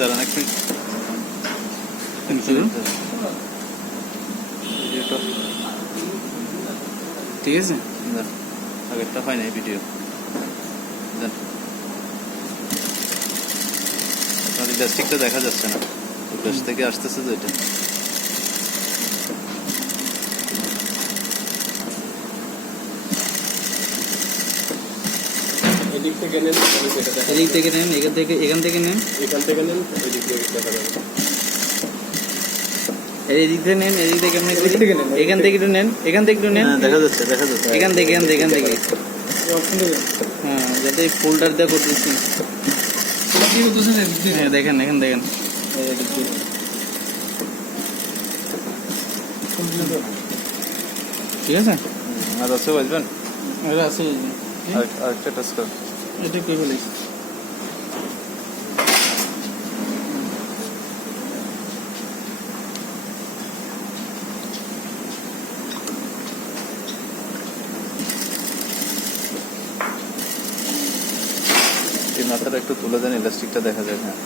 দাঁড়ান এক মিনিট। ঠিক আছে, আগেরটা হয় নাই ভিডিও। আপনার ইলাস্টিকটা দেখা যাচ্ছে না, পাশ থেকে আসতেছে তো এটা। এদিক থেকে নেন, এদিক থেকে নেন, এখান থেকে নেন, এখান থেকে নেন, এদিক থেকে দেখা যাবে। এদিক থেকে নেন, এদিক থেকে এমনি করি, এখান থেকে একটু নেন, এখান থেকে একটু নেন, দেখা যাচ্ছে, দেখা যাচ্ছে। এখান থেকে হ্যাঁ, যাতে ফোল্ডার দিয়ে করতেছি। হ্যাঁ দেখেন, এখান দেখেন, ঠিক আছে। আর আছে বাজবেন, এটা আছে, আরেকটা টাচ কর। এটা কই বলি এই মাথাটা একটু তুলে দেন, ইলাস্টিকটা দেখা যায়। হ্যাঁ